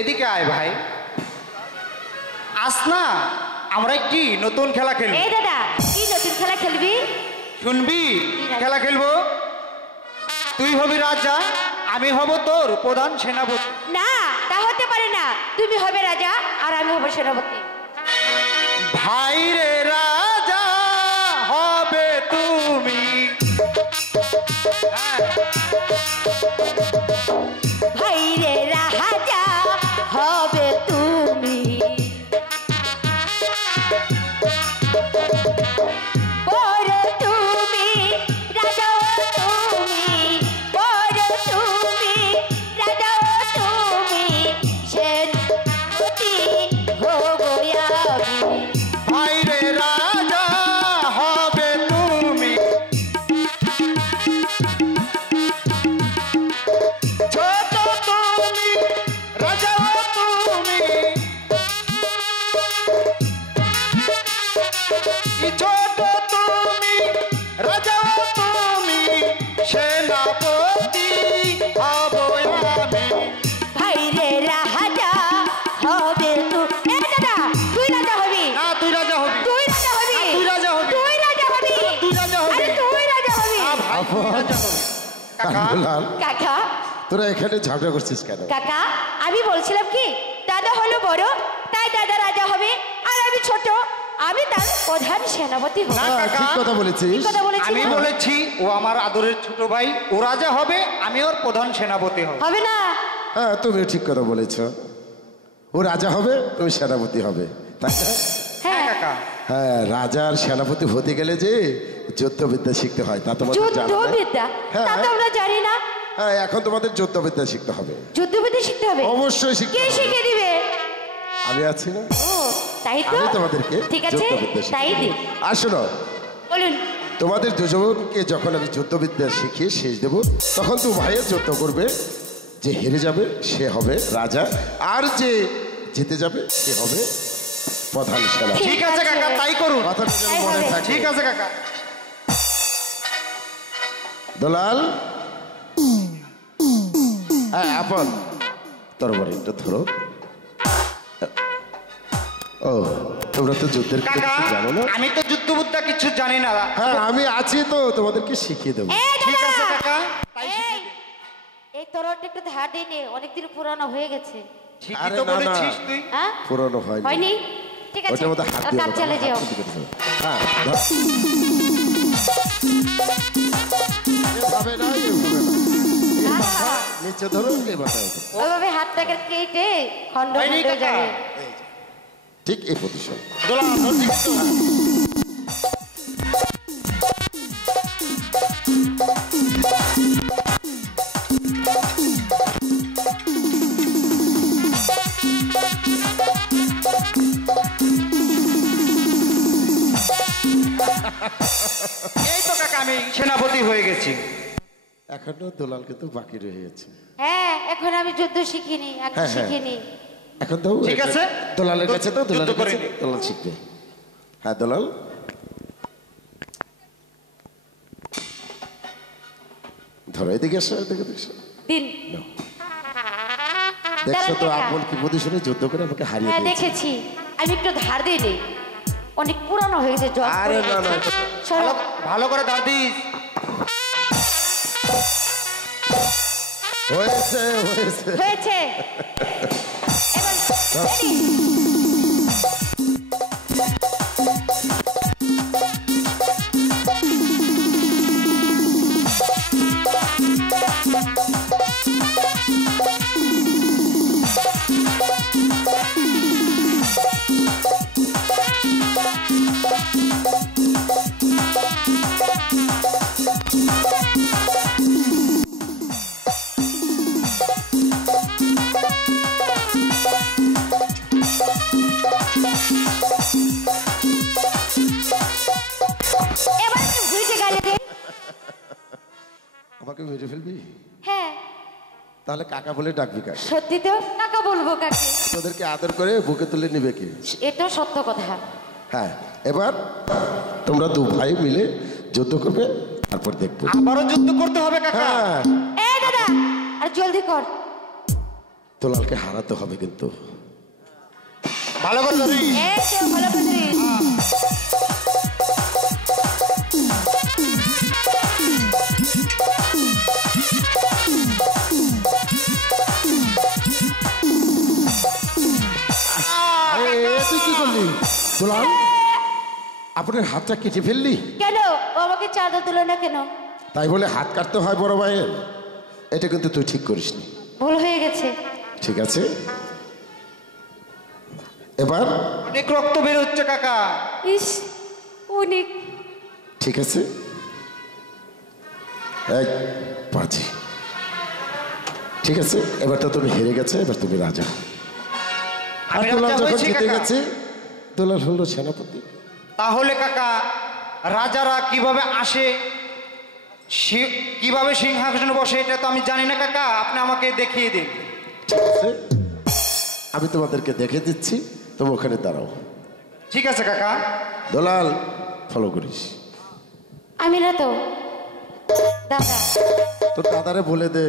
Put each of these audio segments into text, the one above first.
এদিকে আয় ভাই। আস না, আমরা একটি নতুন খেলা খেলব। এই দাদা, কি নতুন খেলা খেলবি? শুনবি? খেলা খেলবো। তুই হবি রাজা, আমি হব তোর প্রধান সেনাপতি। না, তা হতে পারে না। তুমি হবে রাজা আর আমি হব সেনাপতি। ভাই রে রাজা হবে তুমি। ভাই রে রাজা হবে তুমি। বড় তুমি রাজা তুমি, বড় তুমি রাজা তুমি, সেনাপতি হব আমি। ভাই রে রাজা হবে তুমি। ছোট তুমি রাজা তুমি। ছোট তুমি রাজা তুমি, সেনাপতি হব আমি। ভাই রে রাজা হবে তুমি। এ দাদা, তুই রাজা হবি। না, তুই রাজা হবি। তুই রাজা হবি। তুই রাজা হবি। তুই রাজা হবি। তুই রাজা হবি। আরে তুই রাজা হবি। ভাই, তুই রাজা হবি। কাকা, দুলাল, কাকা, তোরা এখানে ঝগড়া করছিস কেন? কাকা, আমি বলছিলাম কি, দাদা হলো বড়, তাই দাদা রাজা হবে আর আমি ছোট, আমি তার প্রধান সেনাপতি হব। না, হ্যাঁ, কাকা। ঠিক কথা বলেছিস। ঠিক কথা বলেছি আমি না? বলেছি ও আমার আদরের ছোট ভাই, ও রাজা হবে, আমি ওর প্রধান সেনাপতি হব। হবে না? হ্যাঁ, তুমি ঠিক কথা বলেছ। ও রাজা হবে, তুমি সেনাপতি হবে, তাই না? হ্যাঁ হ্যাঁ, কাকা। হ্যাঁ, রাজার সেনাপতি হতে গেলে যে যুদ্ধবিদ্যা শিখতে হয়, তা তোমাদের জানা নেই? যুদ্ধবিদ্যা হ্যাঁ। তা তো আমরা জানি না। হ্যাঁ, এখন তোমাদের যুদ্ধবিদ্যা শিখতে হবে। যুদ্ধবিদ্যা শিখতে হবে? অবশ্যই শিখতে কে হবে। শিখে দিবে? আমি আছি না? ও, তাই তো? আমি তোমাদেরকে ঠিক আছে, যুদ্ধবিদ্যা তাই শিখিয়ে দি। দেব। আর শোনো, বলুন। তোমাদের দুজনকে যখন আমি যুদ্ধবিদ্যা শিখিয়ে শেষ দেব, তখন তো ভাইয়ের যুদ্ধ করবে। যে হেরে যাবে সে হবে রাজা, আর যে জিতে যাবে সে হবে প্রধান সেনাপতি। ঠিক আছে কাকা, তাই করুন। কথাটা যেন তাই মনে হবে। থাকে। ঠিক আছে কাকা। দলাল, হ্যাঁ আপন তরবারি একটু ধরো। ও, তোমরা তো যুদ্ধের কাকা, কিছু জানো না? আমি তো যুদ্ধবিদ্যা কিছু জানি না। হ্যাঁ, আমি আছি তো, তোমাদেরকে শিখিয়ে দেবো। এই ঠিক দাদা, আছে কাকা, তাই এই, শিখিয়ে দে। এই তরোয়ালটা একটু ধার দিয়ে নে, অনেকদিন পুরানো হয়ে গেছে। ঠিকই আরে তো না, না। বলেছিস তুই। হ্যাঁ, পুরনো হয়নি। হয়নি? ঠিক আছে, ওটার মধ্যে হাত আর দিয়ে কাজ বোঝো, চালে হাত যাও। দিয়ে করে দেবো। হ্যাঁ, ধর। এভাবে না, এভাবে না। হ্যাঁ, নিচে ধরো, এবার দাও। ওইভাবে হাতটাকে কেটে খন্ড হয়নি খন্ড হয়ে কাকা। যাবে। ঠিক এই প্রতিশোধ। দোলা, ধর দিবি তো? এই তো কাকা, আমি সেনাপতি হয়ে গেছি। এখনো দোলাল কিন্তু বাকি রয়ে গেছে। হ্যাঁ, এখন আমি যুদ্ধ শিখিনি, এখন হ্যাঁ, হ্যাঁ। শিখিনি। এখন তো ঠিক আছে। দোলালের কাছে তো, যুদ্ধ দোলালের করে কাছে নি। দোলাল শিখবে। হ্যাঁ দোলাল, ধরো এদিকে এসো, এদিকে দেখছো, দিন। দেখছো তো দাঁড়ান কাকা। আপন কি প্রতিশোধে যুদ্ধ করে আমাকে হারিয়ে হ্যাঁ, দিয়েছে। দেখেছি। আমি একটু ধার দিয়ে নেই, অনেক পুরানো হয়ে গেছে। জল আরে পড়ে না, না, গেছে। এটা সরো। ভালো করে ধর দিস। হয়েছে, হয়েছে। হয়েছে। এবার ready? এবার একটু ঘুরিয়ে গালে দে। আমাকে মেরে ফেলবি? হ্যাঁ, তাহলে কাকা বলে ডাকবি কাকে? সত্যি তো। কাকা বলবো কাকে? তোদেরকে আদর করে বুকে তুলে নিবে কে? এটাও সত্য কথা। হ্যাঁ, এবার তোমরা দু ভাই মিলে যুদ্ধ করবে, তারপর দেখবো। আবারও যুদ্ধ করতে হবে কাকা। হ্যাঁ, এই দাদা, আর জলদি কর। দুলালকে হারাতে হবে কিন্তু। ভালো করে ধরিস। এই তো ভালো করে ধরিস। তুই কি করলি দুলাল? আপনার হাতটা কেটে ফেললি? কেন ও আমাকে চাঁদা দিল না কেন? তাই বলে হাত কাটতে হয় বড় ভাইয়ের? এটা কিন্তু তুই ঠিক করিসনি। ভুল হয়ে গেছে। ঠিক আছে, এবার অনেক রক্ত বের হচ্ছে কাকা। ইস অনেক। ঠিক আছে, এই পাঁচি। ঠিক আছে, এবার তো তুমি হেরে গেছে, এবার তুমি রাজা। আর আমি দুলাল রাজা যখন হয়েছি জিতে কাকা। গেছে, দুলাল হলো সেনাপতি। তাহলে কাকা রাজারা কিভাবে আসে, কিভাবে সিংহাসনে বসে এটা তো আমি জানি না কাকা, আপনি আমাকে দেখিয়ে দিন। ঠিক আছে, আমি তোমাদেরকে দেখে দিচ্ছি, তুমি ওখানে দাঁড়াও। ঠিক আছে কাকা। দুলাল ফলো করিস। আমি না তো দাদা। তোর দাদারে বলে দে।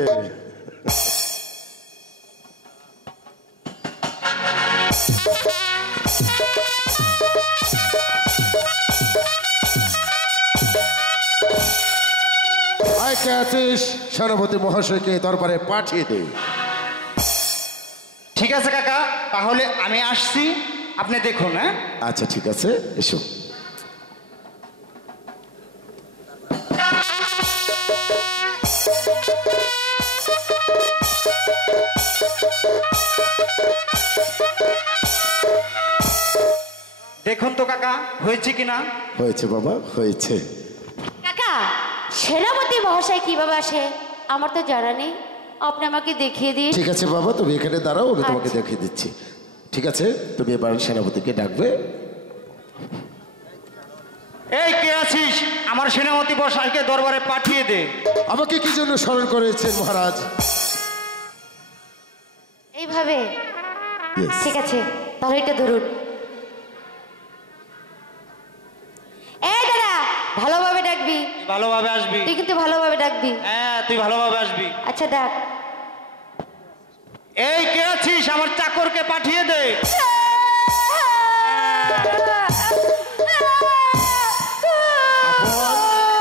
কে আছিস? সেনাপতি মহাশয়কে দরবারে পাঠিয়ে দে। ঠিক আছে কাকা, তাহলে আমি আসছি, আপনি দেখুন। হ্যাঁ আচ্ছা ঠিক আছে, এসো। দেখুন তো কাকা হয়েছে কিনা। হয়েছে বাবা, হয়েছে। কাকা সেনাপতি মহাশয় কিভাবে আসে আমার তো জানা নেই, আপনি আমাকে দেখিয়ে দিন। ঠিক আছে বাবা, তুমি এখানে দাঁড়াও, আমি তোমাকে আচ্ছা। দেখিয়ে দিচ্ছি। ঠিক আছে, তুমি এবার সেনাপতিকে ডাকবে। এই কে আছিস, আমার সেনাপতি মশাইকে দরবারে পাঠিয়ে দে। আমাকে কি জন্য স্মরণ করেছেন মহারাজ? এইভাবে? Yes. ঠিক আছে, তাহলে এটা ধরুন। এই দাদা ভালোভাবে ডাকবি, তুই ভালোভাবে আসবি। তুই কিন্তু ভালোভাবে ডাকবি। হ্যাঁ তুই ভালোভাবে আসবি। আচ্ছা ডাক। এই কে আছিস, আমার চাকরকে পাঠিয়ে দে।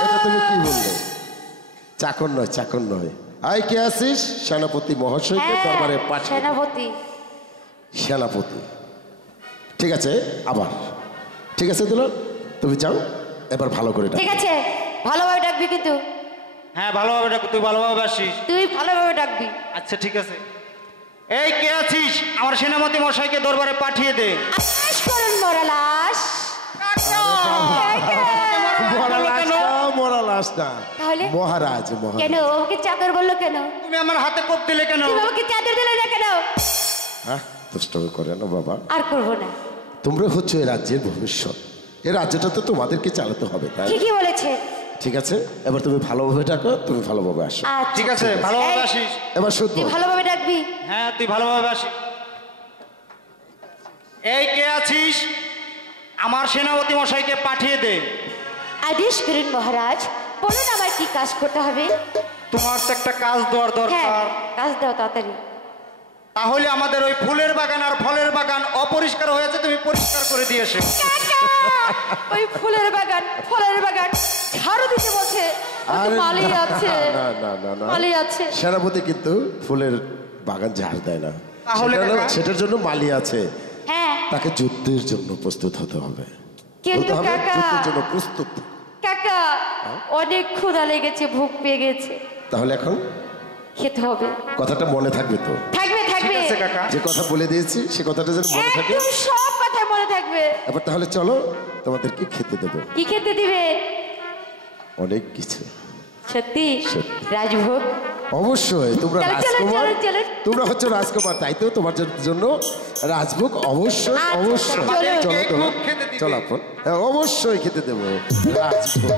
এটা তুমি কি বললে? চাকর নয়, চাকর নয়। আয় কে আসিস? সেনাপতি মহাশয়কে হ্যাঁ, দরবারে পাঠিয়ে। সেনাপতি। সেনাপতি। ঠিক আছে, আবার ঠিক আছে দুলাল, তুমি যাও, এবার ভালো করে ডাক। ঠিক আছে, ভালোভাবে ডাকবি কিন্তু। হ্যাঁ ভালোভাবে ডাক, তুই ভালোভাবে আসিস। তুই ভালোভাবে ডাকবি। আচ্ছা ঠিক আছে। এই কে আছিস, আমার সেনাপতি মশাইকে দরবারে পাঠিয়ে দে। আকাশ করুন মরালাস। মরা লাশ না, মরা লাশ না। তাহলে? মহারাজ, মহারাজ। কেন ওকে চাদর বললো কেন? তুমি আমার হাতে কোপ দিলে কেন? তুমি আমাকে চাদর দিলে না কেন? হ্যাঁ, দুষ্টমি করে না বাবা। আর করবো না। তোমরা হচ্ছে এই রাজ্যের ভবিষ্যৎ, এই রাজ্যটা তো তোমাদেরকে চালাতে হবে, তাই? ঠিকই বলেছে। ঠিক আছে, এবার তুমি ভালোভাবে ডাকো, তুমি ভালোভাবে আসো। আচ্ছা ঠিক আছে ভালোভাবে এই, আসিস। এবার শুদ্ধ। তুই ভালোভাবে ডাকবি। হ্যাঁ তুই ভালোভাবে আসিস। এই কে আছিস, আমার সেনাপতি মশাইকে পাঠিয়ে দে। আদেশ করুন মহারাজ, বলুন আমার কি কাজ করতে হবে? তোমার তো একটা কাজ দেওয়ার হ্যাঁ দরকার। কাজ দাও তাড়াতাড়ি। তাহলে আমাদের ওই ফুলের বাগান আর ফলের বাগান অপরিষ্কার হয়েছে, তুমি পরিষ্কার করে দিয়ে এসো। কাকা, ওই ফুলের বাগান ফলের বাগান ঝাড়ু দিতে বলছে। আরে মালি না, আছে, না না না না, মালি আছে। সেনাপতি কিন্তু ফুলের বাগান ঝাড় দেয় না। তাহলে কাকা? সেটার জন্য মালি আছে, হ্যাঁ তাকে যুদ্ধের জন্য প্রস্তুত হতে হবে। কিন্তু বলতে হবে, কাকা, যুদ্ধের জন্য প্রস্তুত। কাকা অনেক ক্ষুধা লেগেছে, ভুক পেয়ে গেছে, তাহলে এখন খেতে হবে। কথাটা মনে থাকবে তো? থাকবে ঠিক থাকবে, আছে কাকা। যে কথা বলে দিয়েছি সে কথাটা যেন মনে থাকে। একদম সব কথা মনে থাকবে। এবার তাহলে চলো, তোমাদেরকে খেতে দেবো কি খেতে দিবে? অনেক কিছু। সত্যি? সত্যি। রাজভোগ? অবশ্যই, তোমরা চলো, চলো, রাজকুমার, চলো, চলো। তোমরা হচ্ছে রাজকুমার, তাই তো তোমার জন্য রাজভোগ অবশ্যই, আচ্ছা, অবশ্যই। চলো। চলো তো, ভোগ খেতে দিবে। চলো আপন, হ্যাঁ, অবশ্যই খেতে দেবো রাজভোগ।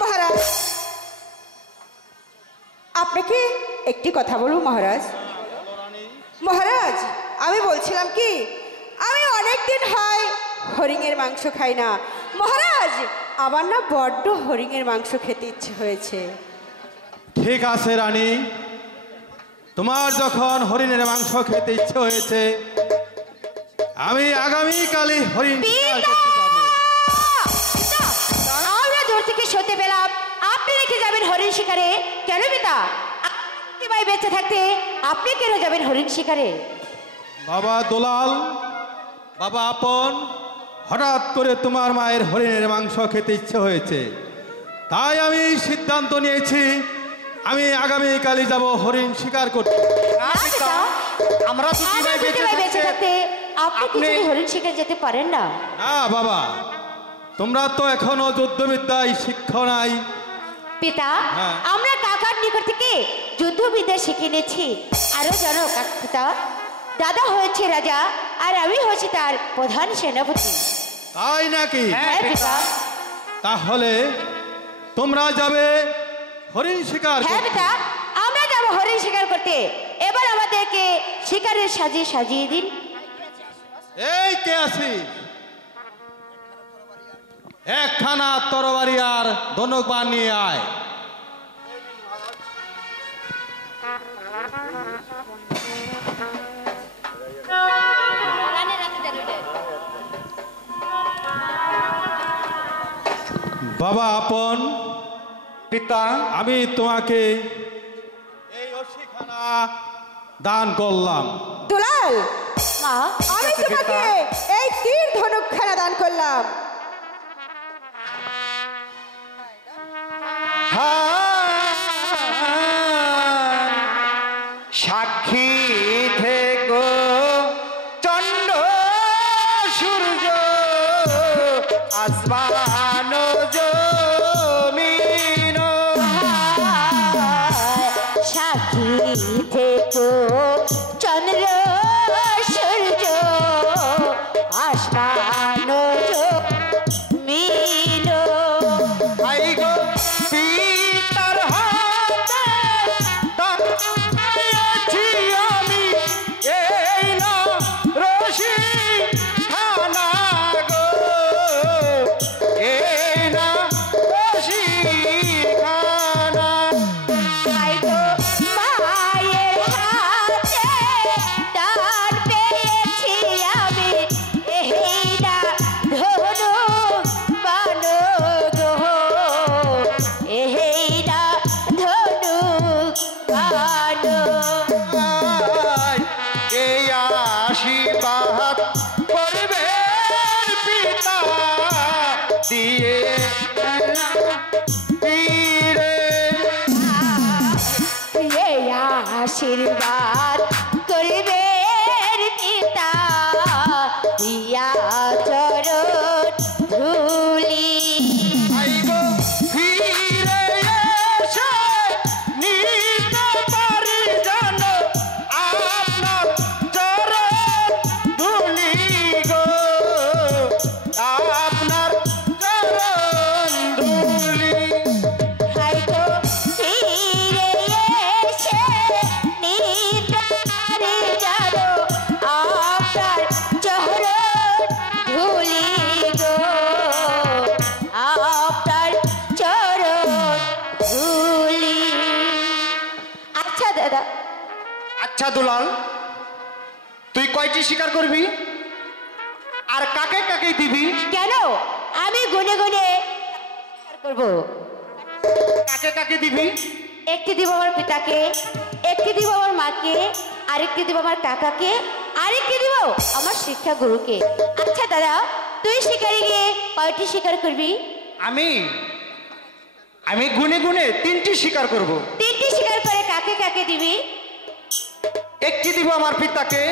মহারাজ, আপনাকে একটি কথা বলবো মহারাজ। মহারাজ, আমি বলছিলাম কি, আমি অনেক দিন হয় হরিণের মাংস খাই না। মহারাজ, আমার না বড্ড হরিণের মাংস খেতে ইচ্ছে হয়েছে। ঠিক আছে রানী, তোমার যখন হরিণের মাংস খেতে ইচ্ছে হয়েছে, আমি আগামীকালই হরিণ শিকার করতে যাবো। আমরা দূর থেকে শুনতে পেলাম আপনি রেখে যাবেন হরিণ শিকারে। কেন পিতা? আপনি ভাই বেঁচে থাকতে আপনি কেন যাবেন হরিণ শিকারে? বাবা দুলাল, বাবা আপন, হঠাৎ করে তোমার মায়ের হরিণের মাংস খেতে ইচ্ছে হয়েছে, তাই আমি সিদ্ধান্ত নিয়েছি আমি আগামীকালই যাব হরিণ শিকার করতে। না পিতা, আমরা দুটি আমরা ভাই দুটি ভাই বেঁচে থাকতে আপনি কি যদি হরিণ শিকার যেতে পারেন না? না বাবা, তোমরা তো এখনো যুদ্ধবিদ্যায় শিক্ষা নাই। পিতা, হ্যাঁ। আমরা কাকার নিকট থেকে যুদ্ধবিদ্যা শিখে নিয়েছি। আরো জানো পিতা, দাদা হয়েছে রাজা আর আমি হয়েছি তার প্রধান সেনাপতি। তাই নাকি? হ্যাঁ পিতা। তাহলে তোমরা যাবে হরিণ শিকার হ্যাঁ করতে। পিতা, আমরা যাবো হরিণ শিকার করতে। এবার আমাদেরকে শিকারের সাজিয়ে দিন। এই কে আছিস? একখানা তরবারি আর ধনুক বান নিয়ে আয়। বাবা আপন, পিতা, আমি তোমাকে এই অশিখানা দান করলাম। দুলাল, মা, আমি তোমাকে এই তীর ধনুকখানা দান করলাম। সাক্ষী থেকো চন্দ্র সূর্য আসমান জমিন, সাক্ষী থেকো চন্দ্র সূর্য আসমান জমিন। আই গো পিতার হাতে দান পেয়েছি আমি, এই না রশি খানা গো, এই না রশি খানা। তাই তো মায়ের হাতে দান পেয়েছি আমি, এই না ধনু বান গো, এই না ধনু বান। এই আশীর্বাদ করবে পিতা দিয়ে পীরে, এই আশীর্বাদ করবে পিতা দিয়া চরণ ধুলি। আই গো ফিরে এসে নিতে পারি যেন আপনার চরণ ধুলি গো, আপনার চরণ ধুলি। হয়তো ফিরে এসে নিতে পারি যেন আপনার চরণ ধুলি গো, আপনার চরণ ধুলি। আচ্ছা দাদা, আচ্ছা দুলাল, তুই কয়টি শিকার করবি আর কাকে কাকে দিবি? কেন? আমি গুনে গুনে করবো। কাকে কাকে দিবি? একটি দিব আমার পিতাকে, একটি দিব আমার মাকে, আরেকটি দিব আমার কাকাকে, আরেকটি দিব আমার শিক্ষা গুরুকে। আচ্ছা দাদা, তুই শিকারে গিয়ে কয়টি শিকার করবি? আমি আমি গুনে গুনে 3টি শিকার করব। 3টি শিকার করে কাকে কাকে দিবি? একটি দিব আমার পিতাকে,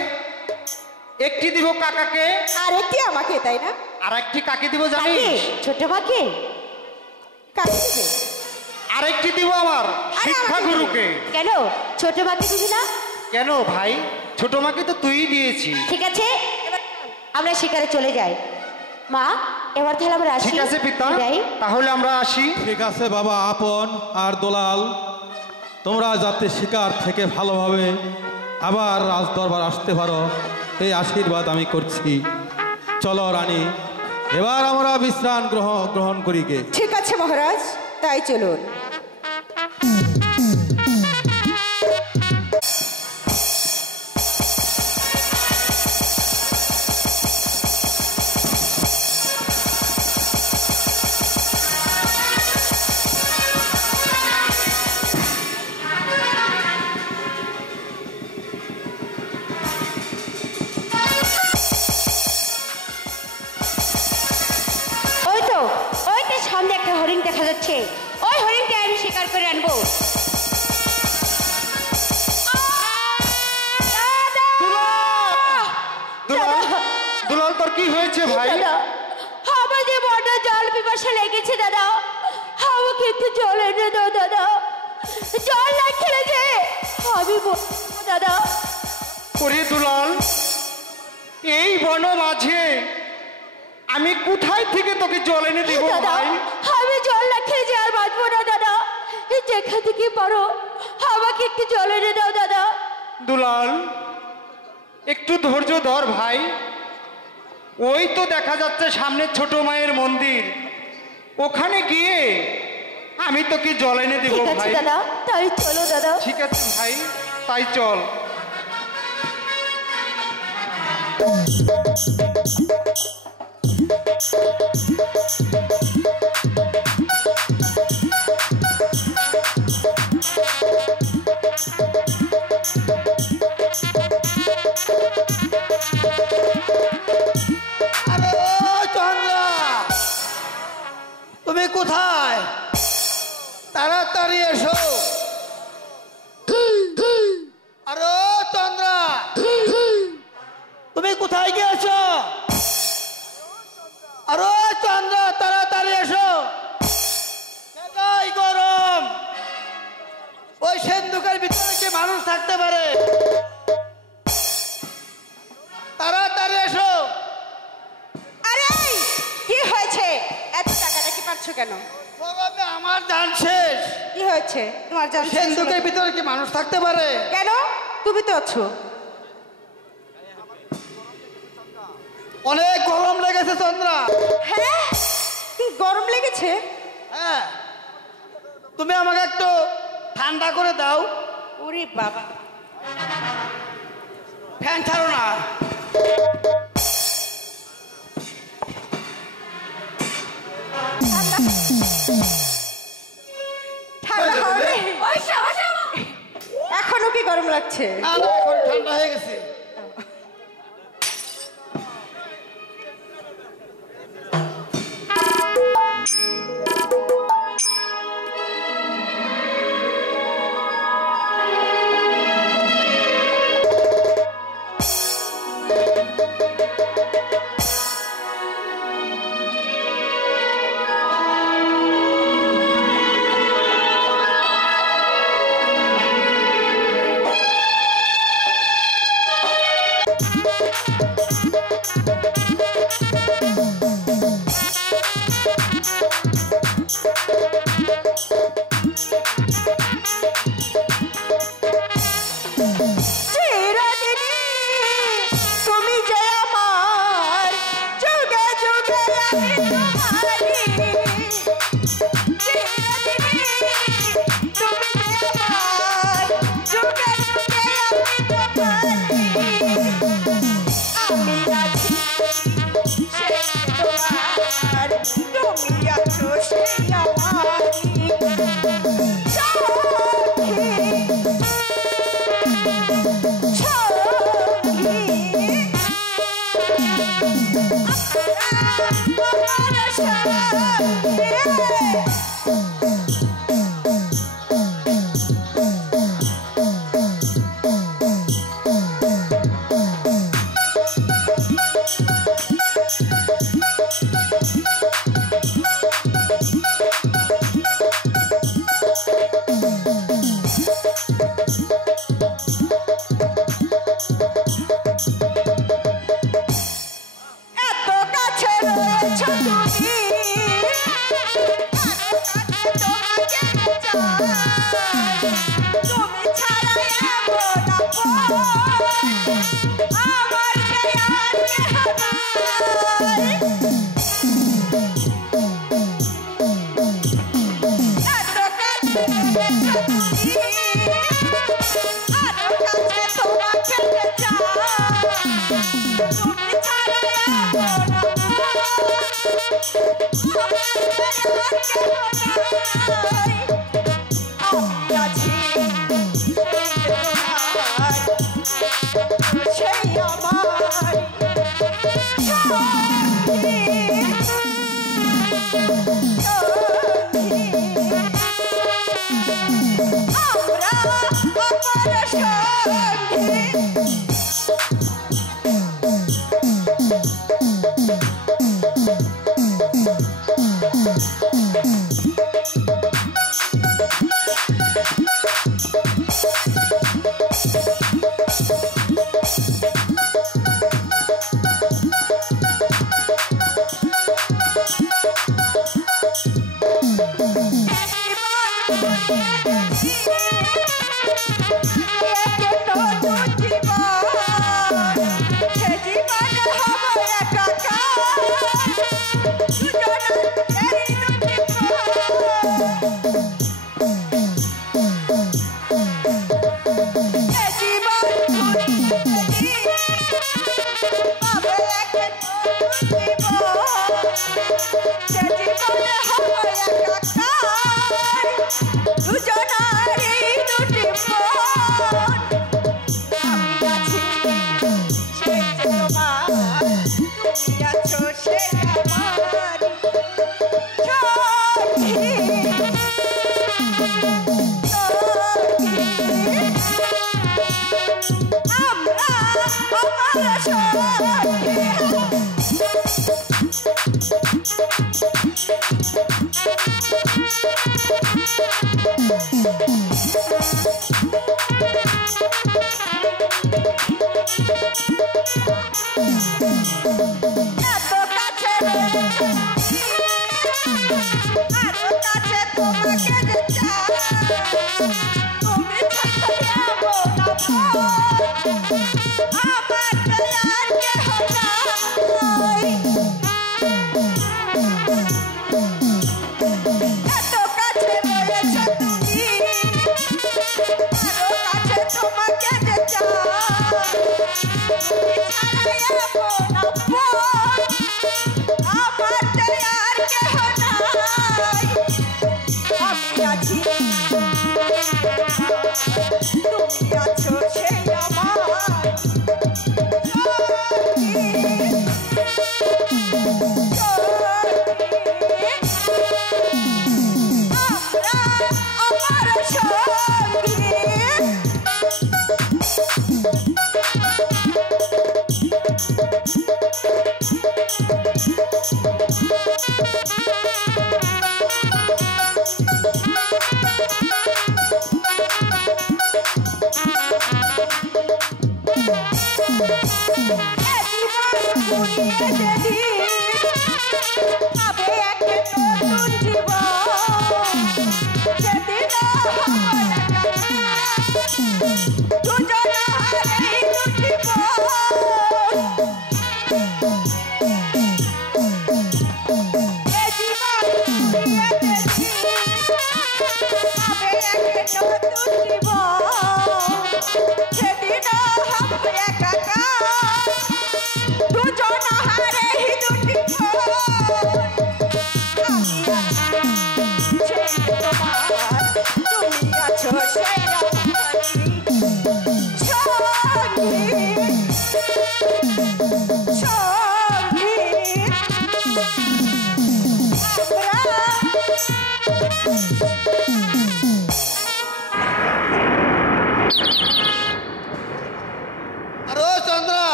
একটি দিব কাকাকে, আর একটি আমাকে, তাই না? আর একটি কাকে দিব কাকে? জানিস? ছোট মাকে? কাকে দিবে? আরেকটি দিব আমার আরে শিক্ষা আমাকে গুরুকে। কেন ছোট মাকে দিবি না? কেন ভাই, ছোট মাকে তো তুই দিয়েছি। ঠিক আছে, এবার আমরা শিকারে চলে যাই। মা, এবার তাহলে আমরা আসি। ঠিক আছে পিতা, বিদায়। তাহলে আমরা আসি। ঠিক আছে বাবা আপন আর দোলাল, তোমরা যাতে শিকার থেকে ভালোভাবে আবার রাজ দরবার আসতে পারো, এই আশীর্বাদ আমি করছি। চলো রানী, এবার আমরা বিশ্রাম গ্রহণ করি গে। ঠিক আছে মহারাজ, তাই চলুন। ওই তো সামনে একটা হরিণ দেখা যাচ্ছে, ওই হরিণকে আমি শিকার করে আনবো। দুলাল, তোর কি হয়েছে ভাই? দাদা, আমার যে বড় জল পিপাসা লেগেছে দাদা, আমাকে একটু জল এনে দাও দাদা। জল না খেলে যে আমি দাদা। ওরে দুলাল, এই বন মাঝে আমি কোথায় থেকে তোকে জল এনে দিব দাদা, ভাই? আমি জল না খেলে যে আর বাঁচবো না দাদা। যেখান থেকে পারো আমাকে একটু জল এনে দাও দাদা। দুলাল, একটু ধৈর্য ধর ভাই। ওই তো দেখা যাচ্ছে সামনে ছোট মায়ের মন্দির, ওখানে গিয়ে আমি তোকে জল এনে দেব ঠিক আছে ভাই। দাদা, তাই চলো দাদা। ঠিক আছে ভাই, তাই চল। তুমি কোথায়? তাড়াতাড়ি এসো। আরে চন্দ্রা, তুমি কোথায় গিয়েছো? আরে চন্দ্রা, তাড়াতাড়ি এসো। গরম, ওই সিন্ধুকের ভিতরে কি মানুষ থাকতে পারে? তাড়াতাড়ি এসো। আরে কি হয়েছে? এত টাকাটা কি পাচ্ছ কেন? আমার জান শেষ। কি হয়েছে তোমার? জান শেষ সিন্ধুকের হলো? ভিতরে কি মানুষ থাকতে পারে? কেন? তুমি তো আছো। অনেক গরম লেগেছে চন্দ্রা। হ্যাঁ, কি গরম লেগেছে? হ্যাঁ, তুমি আমাকে একটু ঠান্ডা করে দাও। ওরে বাবা, ফ্যান ছাড়ো না। ঠান্ডা হবে? এখনো কি গরম লাগছে? না, না, এখন ঠান্ডা হয়ে গেছে।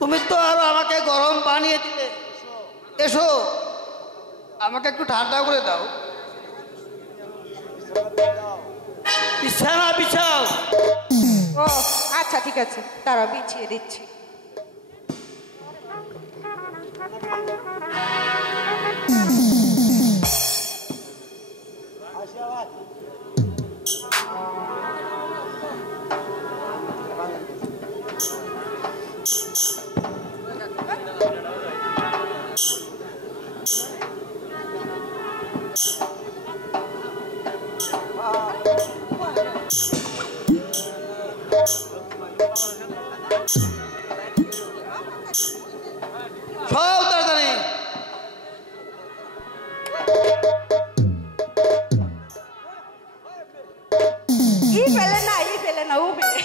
তুমি তো আরো আমাকে গরম বানিয়ে দিলে। এসো, আমাকে একটু ঠান্ডা করে দাও। বিছানা বিছাও। ও আচ্ছা ঠিক আছে, তারা বিছিয়ে দিচ্ছি। সব তাড়াতাড়ি। ই ফেলে না, ই ফেলে না, ও ফেলে।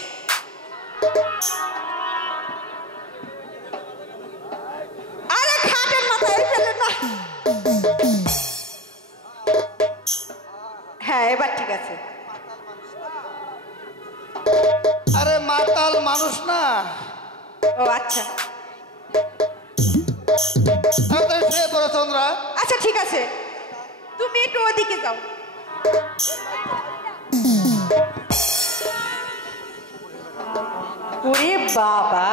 আরে খাটের মাথায় ফেলে না। হ্যাঁ, এবার ঠিক আছে। আরে মাতাল মানুষ না। ও আচ্ছা তাড়াতাড়ি শুয়ে পড়ো চন্দ্রা। আচ্ছা, ঠিক আছে, তুমি একটু ওদিকে যাও। ওরে বাবা,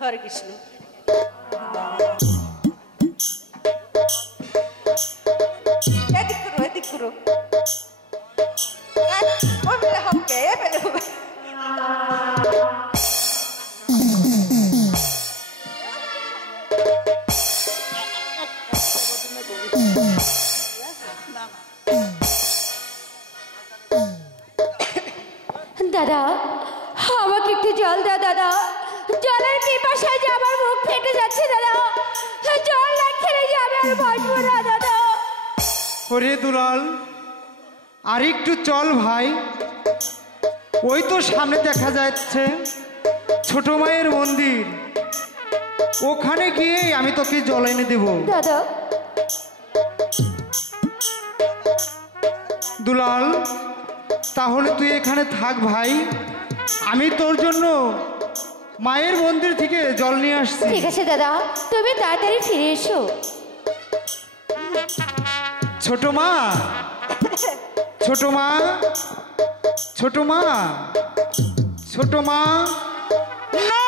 হরে কৃষ্ণ। এদিক করো, এদিক করো। ও পেলে হবে, এ পেলে হবে। দাদা, আমাকে একটু জল দাও দাদা। জলের পিপাসায় যে আমার মুখ ফেটে যাচ্ছে দাদা। জল না খেলে যে আমি আর বাঁচবো না দাদা। ওরে দুলাল, আর একটু চল ভাই। ওই তো সামনে দেখা যাচ্ছে ছোট মায়ের মন্দির, ওখানে গিয়ে আমি তোকে জল এনে দেব। দাদা, দুলাল, তাহলে তুই এখানে থাক ভাই, আমি তোর জন্য মায়ের মন্দির থেকে জল নিয়ে আসছি। ঠিক আছে দাদা, তুমি তাড়াতাড়ি ফিরে এসো। ছোট মা, ছোট মা, ছোট মা, ছোট মা, না!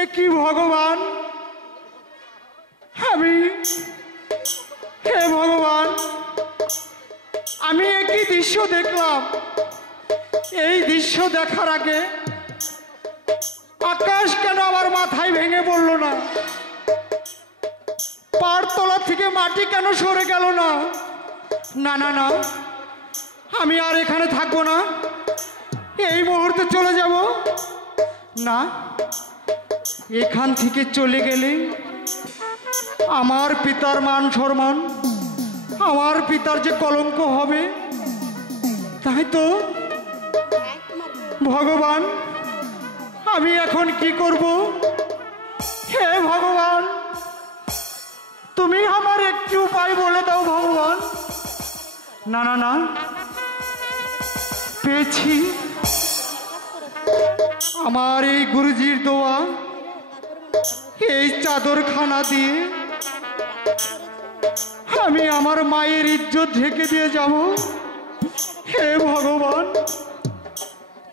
এ কি ভগবান, আমি, হে ভগবান, আমি একই দৃশ্য দেখলাম। এই দৃশ্য দেখার আগে আকাশ কেন আমার মাথায় ভেঙে পড়লো না? পাড়তলা থেকে মাটি কেন সরে গেল না? না না না, আমি আর এখানে থাকবো না, এই মুহূর্তে চলে যাব। না, এখান থেকে চলে গেলে আমার পিতার মান সম্মান, আমার পিতার যে কলঙ্ক হবে। তাই তো ভগবান, আমি এখন কি করব? হে ভগবান, তুমি আমার একটু উপায় বলে দাও ভগবান। না না না, পেয়েছি, আমার এই গুরুজির দোয়া, এই চাদরখানা দিয়ে আমি আমার মায়ের ইজ্জত ঢেকে দিয়ে যাব। হে ভগবান,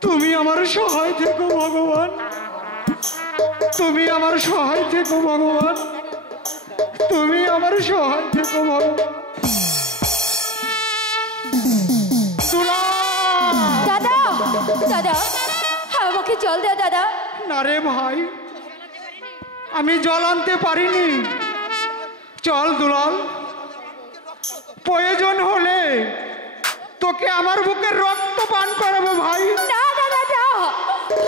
তুমি আমার সহায় থেকো ভগবান, তুমি আমার সহায় থেকো ভগবান, তুমি আমার সহায় থেকো ভগবান। দাদা, দাদা, আমাকে জল দাও দাদা। না রে ভাই, আমি জল আনতে পারিনি। চল দুলাল, প্রয়োজন হলে তোকে আমার বুকের রক্ত পান করাবো ভাই। না দাদা, না,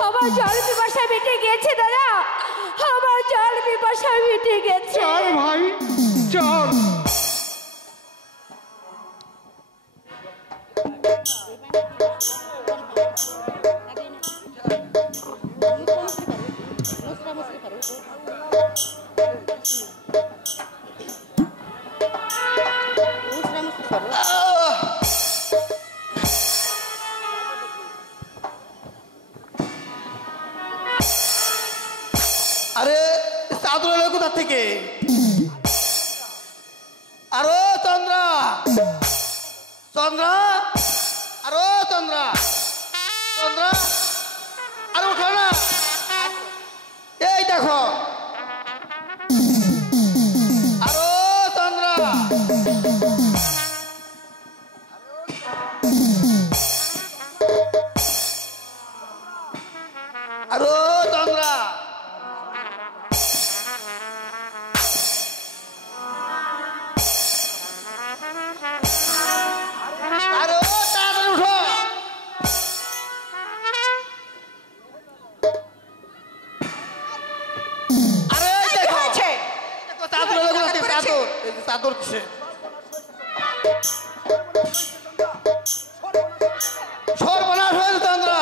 আমার জল পিপাসা মিটে গেছে দাদা, আমার জল পিপাসা মিটে গেছে। চল ভাই, চল। আরে চাদর এলো কোথা থেকে? আরো চন্দ্রা, চন্দ্রা, আরো চন্দ্রা, চন্দ্রা, আরে ওঠো না। এই দেখো, আরো চন্দ্রা, আরো চন্দ্রা। চাদর কিসে? সর্বনাশ হয়েছে চন্দ্রা,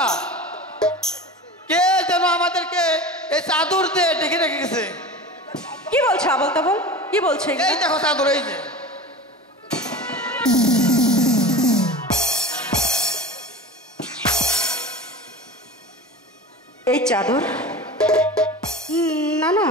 কে যেন আমাদেরকে এই চাদর দিয়ে ডেকে রেখে গেছে। কি বলছো আবল তাবল? কি বলছো এগুলো? এই দেখো চাদর, এই যে এই চাদর? না না,